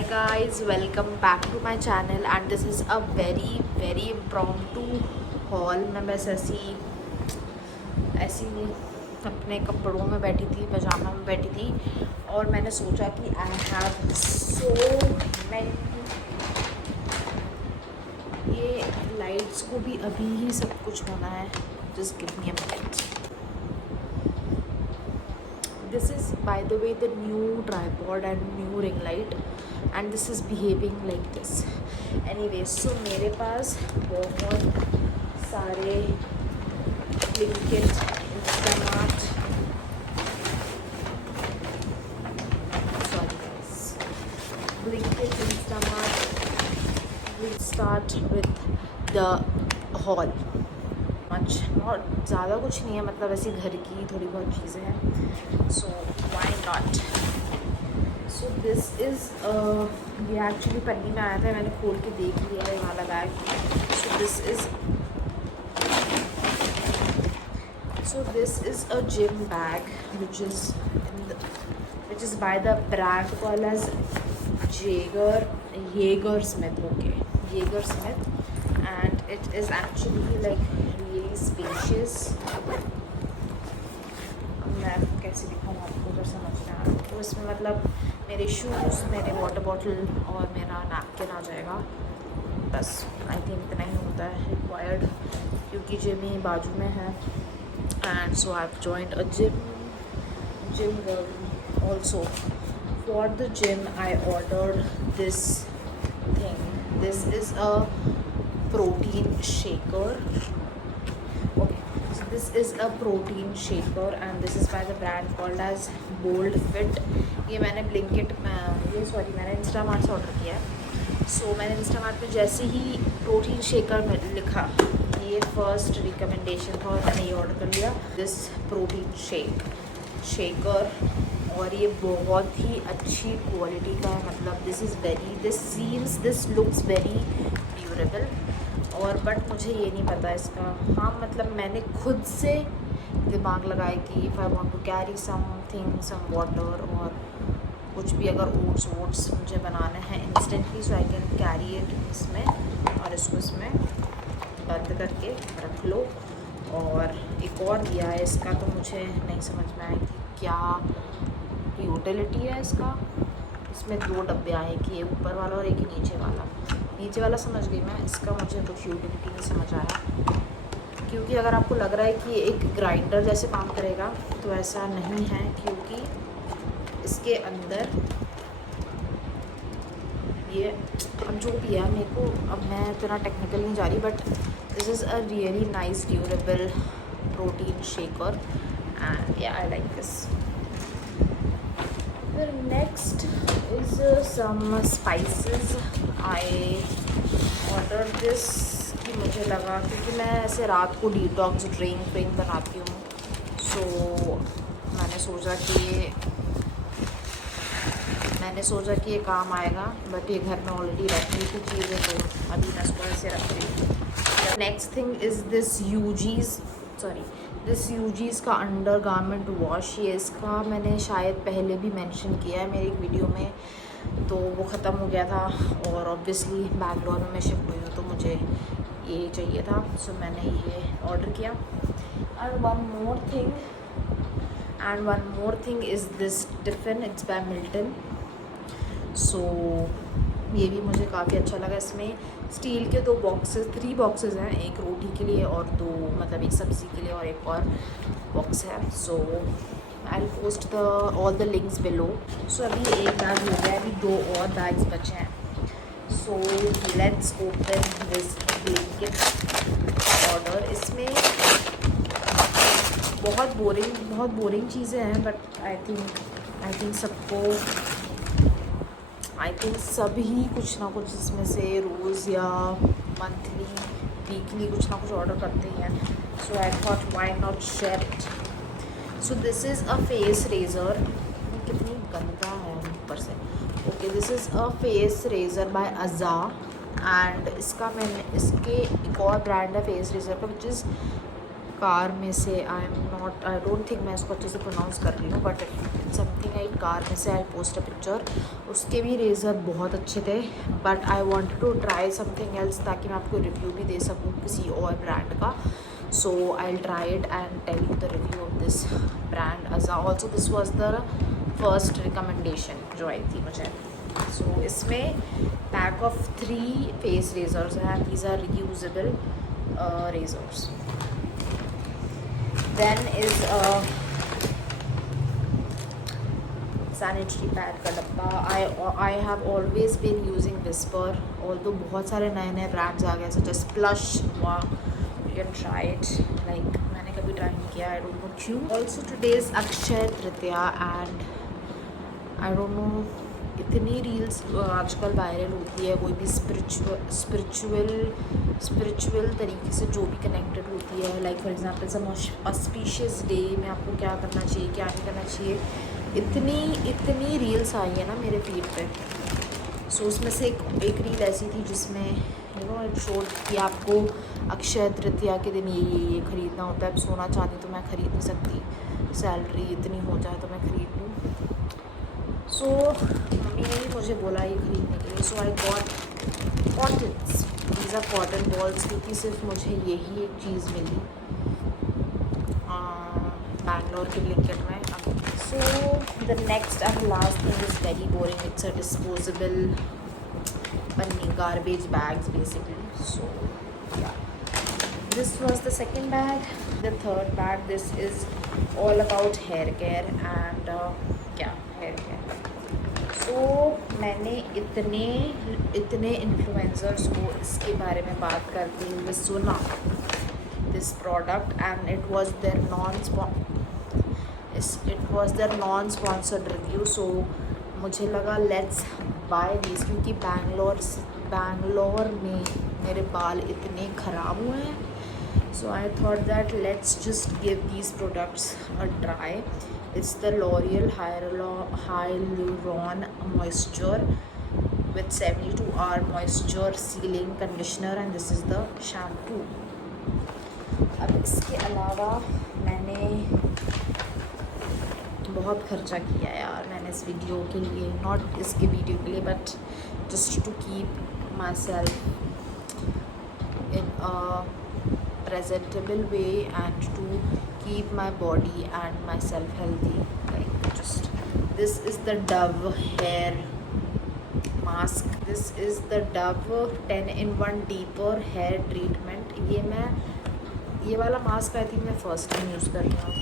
Hi guys, welcome back to my channel and this is a very impromptu haul। मैं बस ऐसी अपने कपड़ों में बैठी थी, पजामा में बैठी थी और मैंने सोचा कि आई हैव सो मैनी। ये लाइट्स को भी अभी ही सब कुछ होना है, just give me a minute. This is by the way the new tripod and new ring light and this is behaving like this। Anyway, so मेरे पास बहुत सारे Blinkit, Instamart, sorry guys, Blinkit, Instamart, we'll start with the haul। बहुत ज़्यादा कुछ नहीं है, मतलब ऐसी घर की थोड़ी बहुत चीज़ें हैं, so why not. So this is ये एक्चुअली पन्नी में आया था, मैंने खोल के देख लिया ये वाला bag. So this is a gym bag which is by the brand called as Jaeger Smith, okay, Jaeger Smith, and it is actually like really spacious। मैं कैसे दिखाऊँ आपको अगर समझ में आ रहा है तो इसमें मतलब मेरे शूज़, मेरे वाटर बॉटल और मेरा नैपकिन आ जाएगा, बस। आई थिंक इतना ही होता है रिक्वायर्ड, क्योंकि जिम ही बाजू में है। And so I have joined a gym girl also. For the gym I ordered this thing. This is a protein shaker, okay, so this is a protein shaker and this is by the brand called as Bold Fit। ये मैंने Blinkit मैंने Instamart से order किया है। सो मैंने Instamart में जैसे ही protein shaker में लिखा, ये फर्स्ट रिकमेंडेशन था और मैंने ये ऑर्डर कर लिया, दिस प्रोटीन शेकर। और ये बहुत ही अच्छी क्वालिटी का है, मतलब दिस लुक्स वेरी ड्यूरेबल। और बट मुझे ये नहीं पता इसका, हाँ मतलब मैंने खुद से दिमाग लगाया कि if I want to carry something, some water और कुछ भी, अगर ओट्स मुझे बनाने हैं instantly, so I can carry it इसमें, और इसको इसमें बंद करके रख लो। और एक और दिया है इसका, तो मुझे नहीं समझ में आया कि क्या यूटिलिटी है इसका। इसमें 2 डब्बे आए, कि एक ऊपर वाला और एक नीचे वाला समझ गई मैं, इसका मुझे कुछ यूटिलिटी नहीं समझ आया। क्योंकि अगर आपको लग रहा है कि एक ग्राइंडर जैसे काम करेगा, तो ऐसा नहीं है, क्योंकि इसके अंदर ये, अब जो भी है मेरे को, अब मैं इतना टेक्निकल नहीं जा रही, but this is a really nice durable protein shaker and yeah I like this. फिर next is some spices. I order this कि मुझे लगा, क्योंकि मैं ऐसे रात को डिटॉक्स ड्रिंक बनाती हूँ, सो मैंने सोचा कि ये काम आएगा, बट ये घर में ऑलरेडी रखी थी चीज़ें, तो अभी मैं इसको ऐसे रख रही हूँ। नेक्स्ट थिंग इज़ दिस यूजीज़ का अंडर गारमेंट वॉश। ये इसका मैंने शायद पहले भी मेंशन किया है मेरी एक वीडियो में, तो वो ख़त्म हो गया था और ऑब्वियसली बैंगलोर में मैं शिफ्ट हुई हूँ, तो मुझे ये चाहिए था, सो मैंने ये ऑर्डर किया। And one more thing is this tiffin, it's by Milton. So ये भी मुझे काफ़ी अच्छा लगा। इसमें स्टील के 3 बॉक्सेस हैं, एक रोटी के लिए और 2 मतलब एक सब्ज़ी के लिए और एक और बॉक्स है। So I post all the links below. So अभी एक बैग हो गया, अभी 2 और बैग्स बचे हैं। So let's open this Blinkit order. इसमें बहुत बोरिंग चीज़ें हैं, बट आई थिंक सभी कुछ ना कुछ इसमें से रोज़ या मंथली वीकली कुछ ना कुछ ऑर्डर करते ही हैं, so I thought why not share it. So this is a face razor, कितनी गंदा है ऊपर से। Okay, this is a face razor by Azah and इसके एक और ब्रांड है फेस रेज़र का, विच इज़ कार में से आई डोंट थिंक मैं इसको अच्छे से प्रोनाउंस कर रही हूँ, बट समथिंग लाइक कार में से आई पोस्ट अ पिक्चर। उसके भी रेज़र बहुत अच्छे थे, but I wanted to try something else ताकि मैं आपको रिव्यू भी दे सकूँ किसी और ब्रांड का। So I try it and tell you the review of this brand Azah. Also this was the first recommendation जो आई थी मुझे। सो इसमें पैक ऑफ 3 फेस रेजर्स हैं। These are reusable razors. Then is sanitary pad का डब्बा। I have always been using Whisper, although बहुत सारे नए नए ब्रांड्स आ गए such as Plush हुआ, you can try it, like मैंने कभी ट्राई नहीं किया, I don't know क्यों। Also today is Akshaya Tritiya and I don't know, इतनी रील्स आजकल वायरल होती है, कोई भी स्पिरिचुअल तरीके से जो भी कनेक्टेड होती है, like for example some auspicious day में आपको क्या करना चाहिए, क्या नहीं करना चाहिए, इतनी रील्स आई है ना मेरे फीड पे। सो उसमें से एक रील ऐसी थी जिसमें इट शोड कि आपको अक्षय तृतीया के दिन ये ख़रीदना होता है। अब सोना चांदी तो मैं ख़रीद नहीं सकती, सैलरी इतनी हो जाए तो मैं ख़रीद लूँ। सो मम्मी ने भी मुझे बोला ये ख़रीदने के लिए। So I got cottons, these are cotton balls, क्योंकि सिर्फ मुझे यही एक चीज़ मिली बैंगलोर के ब्लिंकिट में। So the next and last thing is very boring, it's a disposable पन्नी garbage bags basically. So yeah this was the second bag. The third bag, this is all about hair care and क्या hair care. तो मैंने इतने influencers को इसके बारे में बात करते हुए सुना this product and it was their non sponsored review. So मुझे लगा लेट्स बाय दिस, क्योंकि बैंगलोर में मेरे बाल इतने ख़राब हुए हैं। So I thought that let's just give these products a try. It's the L'Oreal Hyaluron Moisture with 72-hour moisture sealing conditioner and this is the shampoo. अब इसके अलावा मैंने बहुत खर्चा किया यार मैंने इस वीडियो के लिए, नॉट इसके वीडियो के लिए but just to keep myself in presentable way and to keep my body and myself healthy. Like just this is the Dove hair mask, this is the Dove 10-in-1 deeper hair treatment। ये वाला mask I think मैं first time use कर रही हूँ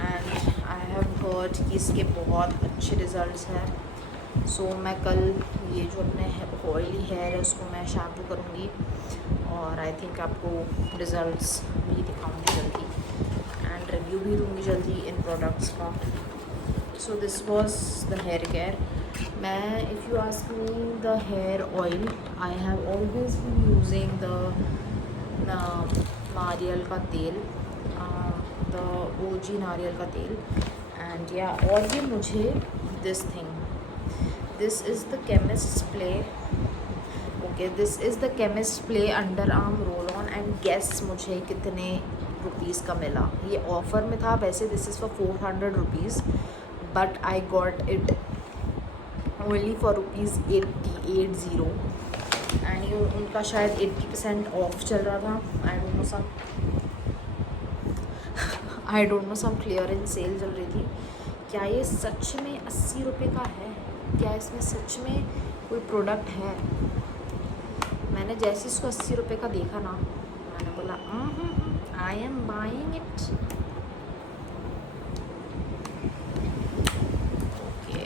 and I have heard कि इसके बहुत अच्छे रिज़ल्ट्स हैं। सो मैं कल ये जो अपने ऑयली हेयर है उसको मैं शैम्पू करूँगी और आई थिंक आपको रिज़ल्ट्स भी दिखाऊंगी जल्दी एंड रिव्यू भी दूँगी जल्दी इन प्रोडक्ट्स का। So this was the hair care. मैं if you ask me the hair oil, I have always been using the नारियल का तेल, द OG नारियल का तेल एंड या और भी मुझे this thing, this is the chemist play, okay this is the chemist play underarm roll on and guess मुझे कितने रुपीज़ का मिला। ये ऑफ़र में था, वैसे this is for 400 rupees but I got it only for ₹880 and ये उनका शायद 80% ऑफ चल रहा था। I don't know some clearance sale चल रही थी। क्या ये सच में 80 रुपये का है? क्या इसमें सच में कोई प्रोडक्ट है? मैंने जैसे इसको 80 रुपये का देखा ना, मैंने बोला I am buying it. Okay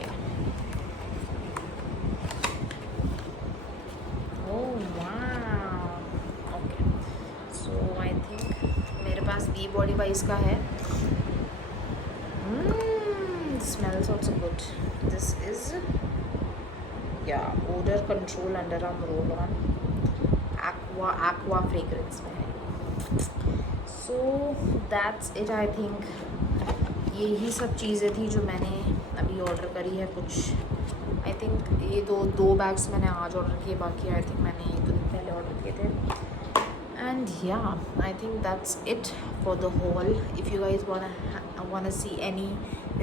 oh वाह, ओके सो आई थिंक मेरे पास बी बॉडी वाइज का है। Smells also good. This is odor control underarm roll on, aqua fragrance में है। So that's it I think। यही सब चीज़ें थी जो मैंने अभी ऑर्डर करी है। कुछ आई थिंक ये दो बैग्स मैंने आज ऑर्डर किए, बाकी आई थिंक मैंने 1-2 दिन पहले ऑर्डर किए थे And yeah, I think that's it for the haul. If you guys wanna see any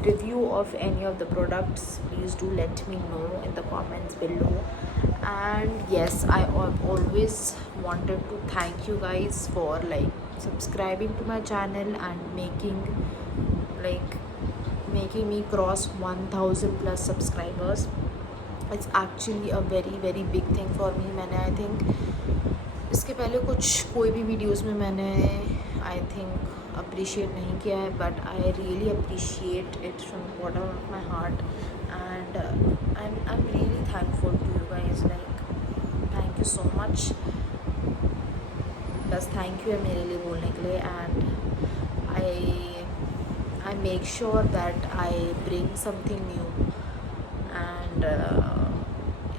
review of any of the products, please do let me know in the comments below. And yes, I always wanted to thank you guys for like subscribing to my channel and like making me cross 1000 plus subscribers. It's actually a very very big thing for me. मैंने I think इसके पहले कोई भी videos में मैंने I think appreciate नहीं किया है, but I really appreciate it from bottom of my heart. And I am really thankful to you guys. Like thank you so much. बस थैंक यू है मेरे लिए बोलने के लिए. And I make sure that I bring something new. And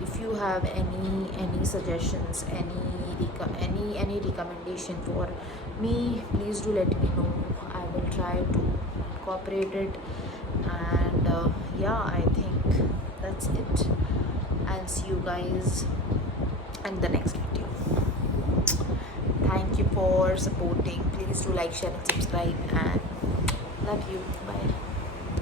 if you have any suggestions, any recommendation for me, please do let me know. I will try to incorporate it. And yeah, I think that's it. I'll see you guys in the next video. Thank you for supporting. Please do like, share and subscribe, and love you. Bye.